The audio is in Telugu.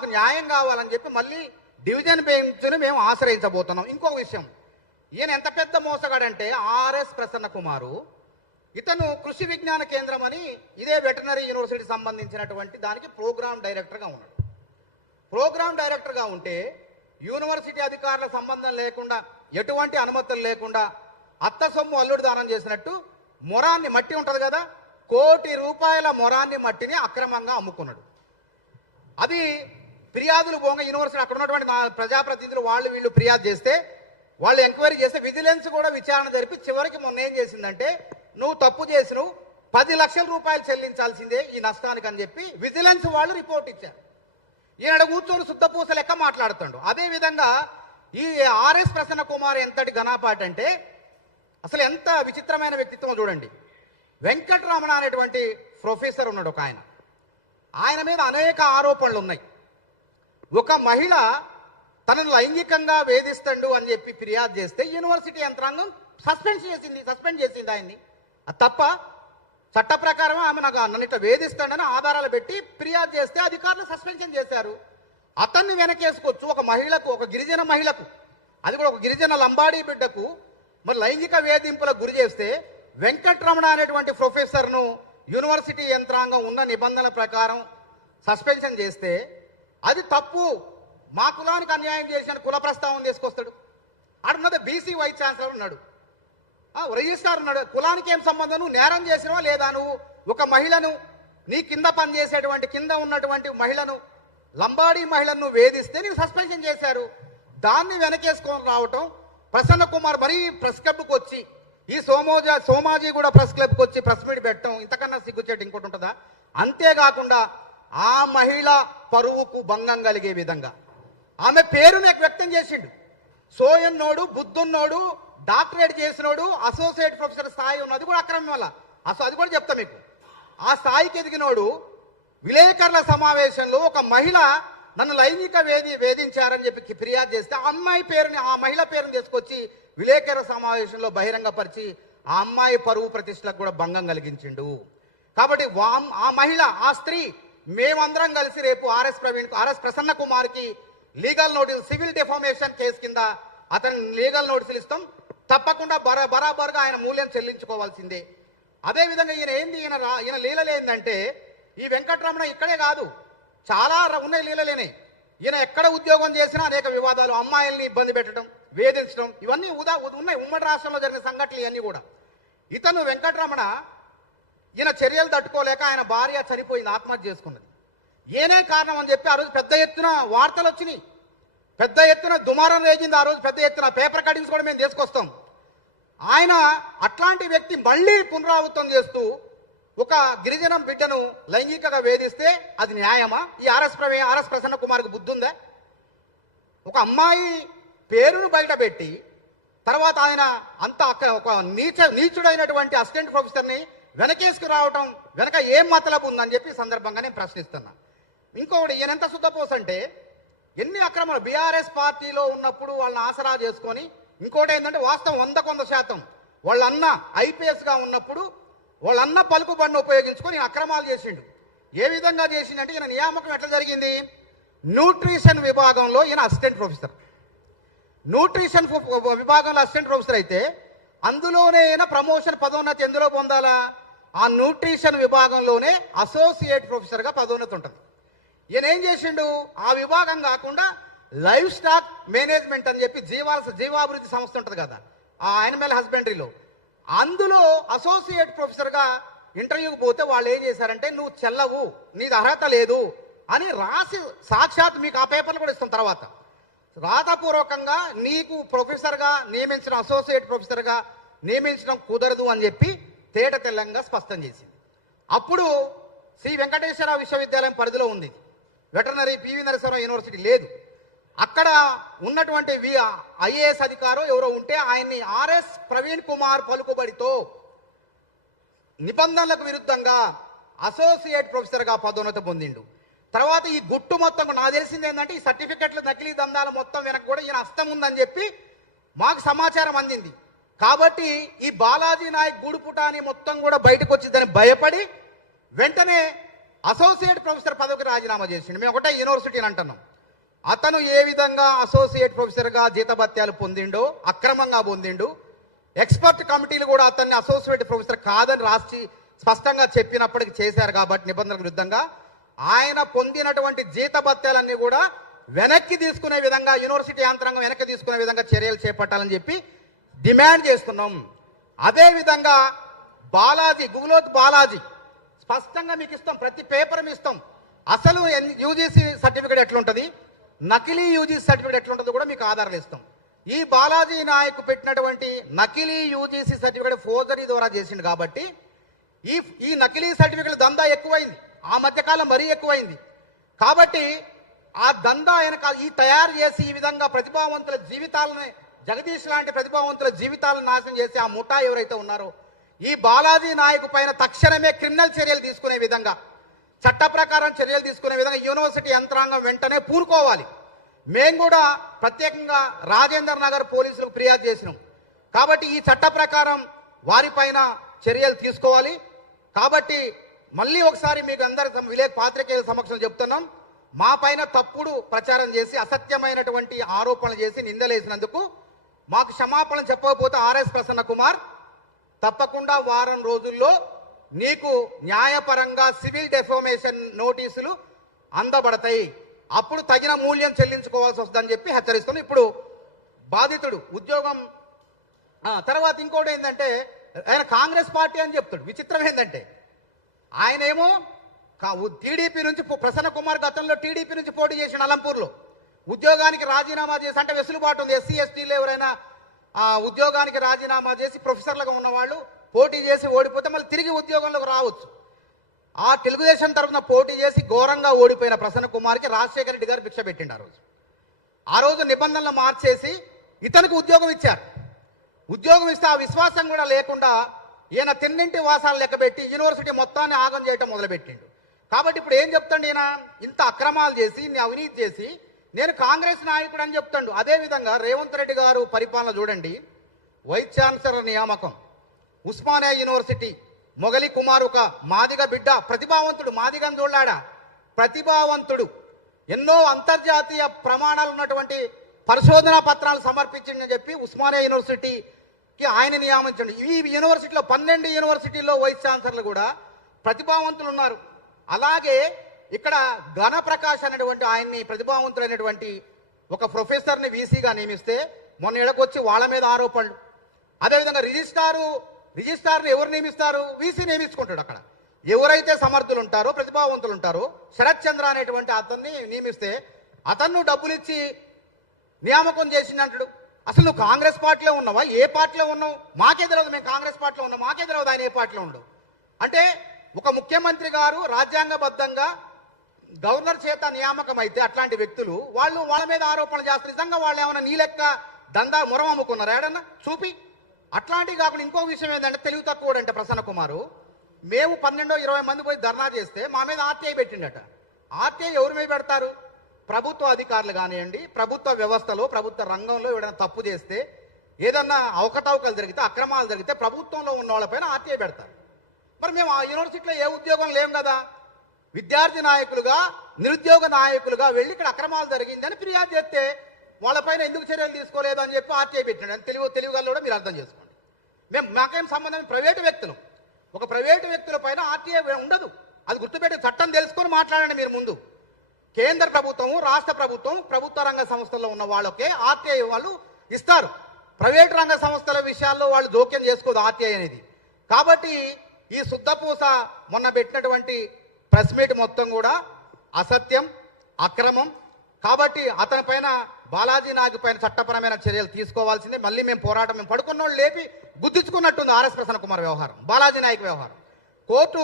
మాకు న్యాయం కావాలని చెప్పి మళ్ళీ డివిజన్ బెంచ్ని మేము ఆశ్రయించబోతున్నాం. ఇంకొక విషయం, ఈయన ఎంత పెద్ద మోసగాడంటే ఆర్ఎస్ ప్రసన్న కుమారు, ఇతను కృషి విజ్ఞాన కేంద్రం అని ఇదే వెటర్నరీ యూనివర్సిటీ సంబంధించినటువంటి దానికి ప్రోగ్రామ్ డైరెక్టర్గా ఉన్నాడు. ప్రోగ్రామ్ డైరెక్టర్గా ఉంటే యూనివర్సిటీ అధికారుల సంబంధం లేకుండా, ఎటువంటి అనుమతులు లేకుండా అత్త సొమ్ము అల్లుడు దానం చేసినట్టు మొరాన్ని, మట్టి ఉంటుంది కదా, ₹1 కోటి మొరాన్ని, మట్టిని అక్రమంగా అమ్ముకున్నాడు. అది ఫిర్యాదులు పోగా యూనివర్సిటీ అక్కడ ఉన్నటువంటి ప్రజాప్రతినిధులు వాళ్ళు వీళ్ళు ఫిర్యాదు చేస్తే, వాళ్ళు ఎంక్వైరీ చేస్తే విజిలెన్స్ కూడా విచారణ జరిపి చివరికి మొన్న ఏం చేసిందంటే, నువ్వు తప్పు చేసినవు, ₹10 లక్షలు చెల్లించాల్సిందే ఈ నష్టానికి అని చెప్పి విజిలెన్స్ వాళ్ళు రిపోర్ట్ ఇచ్చారు. ఈయన కూర్చొని శుద్ధపూస లెక్క మాట్లాడుతాడు. అదేవిధంగా ఈ ఆర్ఎస్ ప్రసన్న కుమార్ ఎంతటి ఘనాపాటి అంటే అసలు ఎంత విచిత్రమైన వ్యక్తిత్వం చూడండి. వెంకటరమణ అనేటువంటి ప్రొఫెసర్ ఉన్నాడు ఒక ఆయన, ఆయన మీద అనేక ఆరోపణలు ఉన్నాయి. ఒక మహిళ తనను లైంగికంగా వేధిస్తాడు అని చెప్పి ఫిర్యాదు చేస్తే యూనివర్సిటీ యంత్రాంగం సస్పెండ్ చేసింది ఆయన్ని. అది తప్ప చట్ట ప్రకారం ఆమె నన్ను ఇట్లా వేధిస్తాడని ఆధారాలు పెట్టి ఫిర్యాదు చేస్తే అధికారులు సస్పెన్షన్ చేశారు. అతన్ని వెనకేసుకోవచ్చు. ఒక మహిళకు, ఒక గిరిజన మహిళకు, అది కూడా ఒక గిరిజన లంబాడీ బిడ్డకు మరి లైంగిక వేధింపులకు గురి చేస్తే వెంకటరమణ అనేటువంటి ప్రొఫెసర్ను యూనివర్సిటీ యంత్రాంగం ఉన్న నిబంధనల ప్రకారం సస్పెన్షన్ చేస్తే అది తప్పు, మా కులానికి అన్యాయం చేసిన కుల ప్రస్తావన తీసుకొస్తాడు. అడున్నది బీసీ వైస్ ఛాన్సలర్ ఉన్నాడు, రిజిస్ట్రార్ ఉన్నాడు. కులానికి ఏం సంబంధం? నువ్వు నేరం చేసినవా లేదా? నువ్వు ఒక మహిళను, నీ కింద పనిచేసేటువంటి కింద ఉన్నటువంటి మహిళను, లంబాడీ మహిళను వేధిస్తే నీకు సస్పెన్షన్ చేశారు. దాన్ని వెనకేసుకొని రావటం, ప్రసన్న కుమార్ మరీ ప్రెస్ క్లబ్కి వచ్చి, ఈ సోమాజీ కూడా ప్రెస్ క్లబ్కి వచ్చి ప్రెస్ మీట్ పెట్టడం ఇంతకన్నా సిగ్గుచేటు ఇంకోటి ఉంటుందా? అంతేకాకుండా ఆ మహిళ పరువుకు భంగం కలిగే విధంగా ఆమె పేరును వ్యక్తం చేసిండు. సోయన్నోడు, బుద్ధున్నోడు, డాక్టరేట్ చేసినోడు, అసోసియేట్ ప్రొఫెసర్ స్థాయి ఉన్నది కూడా అక్రమం వల్ల. అది కూడా చెప్తా మీకు. ఆ స్థాయికి ఎదిగినోడు విలేకరుల సమావేశంలో ఒక మహిళ నన్ను లైంగిక వేధించారని చెప్పి ఫిర్యాదు చేస్తే ఆ మహిళ పేరుని తీసుకొచ్చి విలేకరుల సమావేశంలో బహిరంగపరిచి ఆ అమ్మాయి పరువు ప్రతిష్టలకు కూడా భంగం కలిగించిండు. కాబట్టి ఆ మహిళ, ఆ స్త్రీ, మేమందరం కలిసి రేపు ఆర్ఎస్ ప్రసన్న కుమార్కి legal notice, civil defamation case కింద అతని లీగల్ నోటీసులు ఇస్తాం. తప్పకుండా బరాబర్గా ఆయన మూల్యం చెల్లించుకోవాల్సిందే. అదేవిధంగా ఈయన లీలలు ఏంటంటే, ఈ వెంకటరమణ ఇక్కడే కాదు, చాలా ఉన్నాయి లీలలేనే. ఈయన ఎక్కడ ఉద్యోగం చేసినా అనేక వివాదాలు, అమ్మాయిల్ని ఇబ్బంది పెట్టడం, వేధించడం, ఇవన్నీ ఉన్నాయి. ఉమ్మడి రాష్ట్రంలో జరిగిన సంఘటనలు ఇవన్నీ కూడా. ఇతను వెంకటరమణ ఈయన చర్యలు తట్టుకోలేక ఆయన భార్య చనిపోయింది, ఆత్మహత్య చేసుకున్నది. ఏనే కారణం అని చెప్పి ఆ రోజు పెద్ద ఎత్తున వార్తలు వచ్చినాయి, పెద్ద ఎత్తున దుమారం రేగింది. ఆ రోజు పెద్ద ఎత్తున పేపర్ కటింగ్స్ కూడా మేము తీసుకొస్తాం. ఆయన అట్లాంటి వ్యక్తి మళ్ళీ పునరావృతం చేస్తూ ఒక గిరిజన బిడ్డను లైంగికంగా వేధిస్తే అది న్యాయమా? ఈ ఆర్ఎస్ ప్రసన్న కుమార్కి బుద్ధి ఉందా? ఒక అమ్మాయి పేరును బయటపెట్టి తర్వాత ఆయన అంత ఒక నీచుడైనటువంటి అసిస్టెంట్ ప్రొఫెసర్ని వెనకేసుకు రావటం వెనక ఏం మతలబు ఉందని చెప్పి సందర్భంగా నేను ప్రశ్నిస్తున్నా. ఇంకొకటి, ఈయన ఎంత శుద్ధపోసంటే ఎన్ని అక్రమాలు బీఆర్ఎస్ పార్టీలో ఉన్నప్పుడు వాళ్ళని ఆసరా చేసుకొని, ఇంకోటి ఏంటంటే వాస్తవం 100% వాళ్ళ అన్న ఐపీఎస్గా ఉన్నప్పుడు వాళ్ళ అన్న పలుకుబడిని ఉపయోగించుకొని అక్రమాలు చేసిండు. ఏ విధంగా చేసిండంటే, ఈయన నియామకం ఎట్లా జరిగింది? న్యూట్రిషన్ విభాగంలో ఈయన అసిస్టెంట్ ప్రొఫెసర్, న్యూట్రిషన్ విభాగంలో అసిస్టెంట్ ప్రొఫెసర్ అయితే అందులోనే ఈయన ప్రమోషన్, పదోన్నతి ఎందులో పొందాలా? ఆ న్యూట్రిషన్ విభాగంలోనే అసోసియేట్ ప్రొఫెసర్గా పదోన్నతి ఉంటుంది. ఈయన ఏం చేసిండు? ఆ విభాగం కాకుండా లైవ్ స్టాక్ మేనేజ్మెంట్ అని చెప్పి జీవాభివృద్ధి సంస్థ ఉంటుంది కదా, ఆ యానిమల్ హస్బెండరీలో, అందులో అసోసియేట్ ప్రొఫెసర్గా ఇంటర్వ్యూకి పోతే వాళ్ళు ఏం చేశారంటే, నువ్వు చెల్లవు, నీది అర్హత లేదు అని రాసి సాక్షాత్ మీకు ఆ పేపర్లు కూడా ఇస్తాం తర్వాత రాతపూర్వకంగా నీకు ప్రొఫెసర్గా నియమించడం, అసోసియేట్ ప్రొఫెసర్గా నియమించడం కుదరదు అని చెప్పి తేట తెల్లంగా స్పష్టం చేసింది. అప్పుడు శ్రీ వెంకటేశ్వర విశ్వవిద్యాలయం పరిధిలో ఉంది, వెటర్నరీ పివి నరసింహరావు యూనివర్సిటీ లేదు. అక్కడ ఉన్నటువంటి ఐఏఎస్ అధికారో ఎవరో ఉంటే ఆయన్ని ఆర్ఎస్ ప్రవీణ్ కుమార్ పలుకుబడితో నిబంధనలకు విరుద్ధంగా అసోసియేట్ ప్రొఫెసర్గా పదోన్నతి పొందిండు. తర్వాత ఈ గుట్టు మొత్తం నాకు తెలిసింది ఏంటంటే, ఈ సర్టిఫికెట్లు నకిలీ దందాల మొత్తం వెనక కూడా ఈయన హస్తం ఉందని చెప్పి మాకు సమాచారం అందింది. కాబట్టి ఈ బాలాజీ నాయక్ గూడుపుటాని మొత్తం కూడా బయటకు వచ్చిందని భయపడి వెంటనే అసోసియేట్ ప్రొఫెసర్ పదవికి రాజీనామా చేసిండు. మేము ఒకటే యూనివర్సిటీ అని అంటున్నాం. అతను ఏ విధంగా అసోసియేట్ ప్రొఫెసర్గా జీతభత్యాలు పొందిండో, అక్రమంగా పొందిండు. ఎక్స్పర్ట్ కమిటీలు కూడా అతన్ని అసోసియేట్ ప్రొఫెసర్ కాదని రాసి స్పష్టంగా చెప్పినప్పటికీ చేశారు. కాబట్టి నిబంధనలకు విరుద్ధంగా ఆయన పొందినటువంటి జీతభత్యాలన్నీ కూడా వెనక్కి తీసుకునే విధంగా, యూనివర్సిటీ యంత్రాంగం వెనక్కి తీసుకునే విధంగా చర్యలు చేపట్టాలని చెప్పి డిమాండ్ చేస్తున్నాం. అదేవిధంగా బాలాజీ, గుగులోత్ బాలాజీ స్పష్టంగా మీకు ఇస్తాం, ప్రతి పేపర్ ఇస్తాం. అసలు యూజీసీ సర్టిఫికేట్ ఎట్లుంటుంది, నకిలీ యూజీసీ సర్టిఫికేట్ ఎట్లుంటుందో కూడా మీకు ఆధారాలు ఇస్తాం. ఈ బాలాజీ నాయక్ పెట్టినటువంటి నకిలీ యూజీసీ సర్టిఫికేట్ ఫోర్జరీ ద్వారా చేసిండు. కాబట్టి ఈ నకిలీ సర్టిఫికేట్ దందా ఎక్కువైంది, ఆ మధ్యకాలం మరీ ఎక్కువైంది. కాబట్టి ఆ దందా వెనక ఈ తయారు చేసి ఈ విధంగా ప్రతిభావంతుల జీవితాలను, జగదీష్ లాంటి ప్రతిభావంతుల జీవితాలను నాశనం చేసి ఆ ముఠా ఎవరైతే ఉన్నారో, ఈ బాలాజీ నాయకు పైన తక్షణమే క్రిమినల్ చర్యలు తీసుకునే విధంగా, చట్ట ప్రకారం చర్యలు తీసుకునే విధంగా యూనివర్సిటీ యంత్రాంగం వెంటనే పూనుకోవాలి. మేము కూడా ప్రత్యేకంగా రాజేందర్ నగర్ పోలీసులకు ఫిర్యాదు చేసినాం. కాబట్టి ఈ చట్ట ప్రకారం వారిపైన చర్యలు తీసుకోవాలి. కాబట్టి మళ్ళీ ఒకసారి మీకు అందరి విలేజ్ పాత్రికేయుల సమక్షంలో చెప్తున్నాం, మా పైన తప్పుడు ప్రచారం చేసి అసత్యమైనటువంటి ఆరోపణలు చేసి నిందలేసినందుకు మాకు క్షమాపణలు చెప్పకపోతే ఆర్ఎస్ ప్రసన్న కుమార్ తప్పకుండా వారం రోజుల్లో నీకు న్యాయపరంగా సివిల్ డెఫామేషన్ నోటీసులు అందబడతాయి, అప్పుడు తగిన మూల్యం చెల్లించుకోవాల్సి వస్తుందని చెప్పి హెచ్చరిస్తున్నాం. ఇప్పుడు బాధితుడు ఉద్యోగం తర్వాత ఇంకోటి ఏంటంటే, ఆయన కాంగ్రెస్ పార్టీ అని చెప్తాడు. విచిత్రం ఏంటంటే, ఆయనేమో టీడీపీ నుంచి, ప్రసన్న కుమార్ గతంలో టీడీపీ నుంచి పోటీ చేసిన అలంపూర్లో ఉద్యోగానికి రాజీనామా చేసి, అంటే వెసులుబాటు ఉంది, ఎస్సీ ఎస్టీలు ఎవరైనా ఉద్యోగానికి రాజీనామా చేసి ప్రొఫెసర్లుగా ఉన్నవాళ్ళు పోటీ చేసి ఓడిపోతే మళ్ళీ తిరిగి ఉద్యోగంలోకి రావచ్చు. ఆ తెలుగుదేశం తరఫున పోటీ చేసి ఘోరంగా ఓడిపోయిన ప్రసన్న కుమార్కి రాజశేఖర రెడ్డి గారు భిక్ష పెట్టిండు. ఆ రోజు నిబంధనలు మార్చేసి ఇతనికి ఉద్యోగం ఇచ్చారు. ఉద్యోగం ఇస్తే ఆ విశ్వాసం కూడా లేకుండా ఈయన తిన్నింటి వాసాలు లెక్కబెట్టి యూనివర్సిటీ మొత్తాన్ని ఆగం చేయటం మొదలుపెట్టిండు. కాబట్టి ఇప్పుడు ఏం చెప్తాడు ఈయన, ఇంత అక్రమాలు చేసి, అవినీతి చేసి నేను కాంగ్రెస్ నాయకుడు అని చెప్తాడు. అదేవిధంగా రేవంత్ రెడ్డి గారు పరిపాలన చూడండి. వైస్ ఛాన్సలర్ నియామకం, ఉస్మానియా యూనివర్సిటీ, మొగలి కుమార్ ఒక మాదిగ బిడ్డ, ప్రతిభావంతుడు, మాదిగం చూడాడా ప్రతిభావంతుడు, ఎన్నో అంతర్జాతీయ ప్రమాణాలు ఉన్నటువంటి పరిశోధనా పత్రాలు సమర్పించిందని చెప్పి ఉస్మానియా యూనివర్సిటీకి ఆయన నియామించండి. ఈ యూనివర్సిటీలో 12 యూనివర్సిటీల్లో వైస్ ఛాన్సలర్లు కూడా ప్రతిభావంతులు ఉన్నారు. అలాగే ఇక్కడ ఘనప్రకాష్ అనేటువంటి ఆయన్ని ప్రతిభావంతులైనటువంటి ఒక ప్రొఫెసర్ని వీసీగా నియమిస్తే మొన్న ఎడకొచ్చి వాళ్ళ మీద ఆరోపణలు. అదేవిధంగా రిజిస్ట్రార్ని ఎవరు నియమిస్తారు, వీసీ నియమించుకుంటాడు. అక్కడ ఎవరైతే సమర్థులు ఉంటారో, ప్రతిభావంతులు ఉంటారో, శరత్ చంద్ర అనేటువంటి అతన్ని నియమిస్తే అతను డబ్బులు ఇచ్చి నియామకం చేసిందంటాడు. అసలు నువ్వు కాంగ్రెస్ పార్టీలో ఉన్నావా, ఏ పార్టీలో ఉన్నావు మాకే తెలియదు. మేము కాంగ్రెస్ పార్టీలో ఉన్నాం, మాకే తెలియదు ఆయన ఏ పార్టీలో ఉండవు. అంటే ఒక ముఖ్యమంత్రి గారు రాజ్యాంగబద్ధంగా గవర్నర్ చేత నియామకం అయితే అట్లాంటి వ్యక్తులు వాళ్ళ మీద ఆరోపణలు చేస్తారు. నిజంగా వాళ్ళు ఏమైనా నీ లెక్క దందా మురం అమ్ముకున్నారు ఏడన్నా చూపి. అట్లాంటివి కాకుండా ఇంకో విషయం ఏంటంటే, తెలివి తక్కువ అంటే ప్రసన్న కుమారు, మేము 12-20 మంది పోయి ధర్నా చేస్తే మా మీద ఆర్టీఐ పెట్టిండట. ఆర్టీఐ ఎవరి మీద పెడతారు? ప్రభుత్వ అధికారులు కానివ్వండి, ప్రభుత్వ వ్యవస్థలో, ప్రభుత్వ రంగంలో ఎవరైనా తప్పు చేస్తే, ఏదన్నా అవకతవకలు జరిగితే, అక్రమాలు జరిగితే ప్రభుత్వంలో ఉన్న వాళ్ళపైన ఆర్టీఐ పెడతారు. మరి మేము ఆ యూనివర్సిటీలో ఏ ఉద్యోగం లేం కదా, విద్యార్థి నాయకులుగా, నిరుద్యోగ నాయకులుగా వెళ్ళి ఇక్కడ అక్రమాలు జరిగిందని ఫిర్యాదు చేస్తే వాళ్ళపైన ఎందుకు చర్యలు తీసుకోలేదు అని చెప్పి ఆర్టీఐ పెట్టినాడు. అని తెలివిగల కూడా మీరు అర్థం చేసుకోండి. మాకేం సంబంధం, ప్రైవేటు వ్యక్తులు, ఒక ప్రైవేటు వ్యక్తుల పైన ఆర్టీఐ ఉండదు. అది గుర్తుపెట్టి చట్టం తెలుసుకొని మాట్లాడండి మీరు ముందు. కేంద్ర ప్రభుత్వం, రాష్ట్ర ప్రభుత్వం, ప్రభుత్వ రంగ సంస్థల్లో ఉన్న వాళ్ళకే ఆర్టీఐ వాళ్ళు ఇస్తారు. ప్రైవేటు రంగ సంస్థల విషయాల్లో వాళ్ళు జోక్యం చేసుకోదు ఆర్టీఐ అనేది. కాబట్టి ఈ శుద్ధపూస మొన్న పెట్టినటువంటి ప్రెస్ మీట్ మొత్తం కూడా అసత్యం, అక్రమం. కాబట్టి అతని పైన, బాలాజీ నాయక్ పైన చట్టపరమైన చర్యలు తీసుకోవాల్సిందే. మళ్ళీ మేము పోరాటం, మేము పడుకున్న వాళ్ళు లేపి గుద్దించుకున్నట్టుంది ఆర్ఎస్ ప్రసన్న కుమార్ వ్యవహారం, బాలాజీ నాయక్ వ్యవహారం. కోర్టు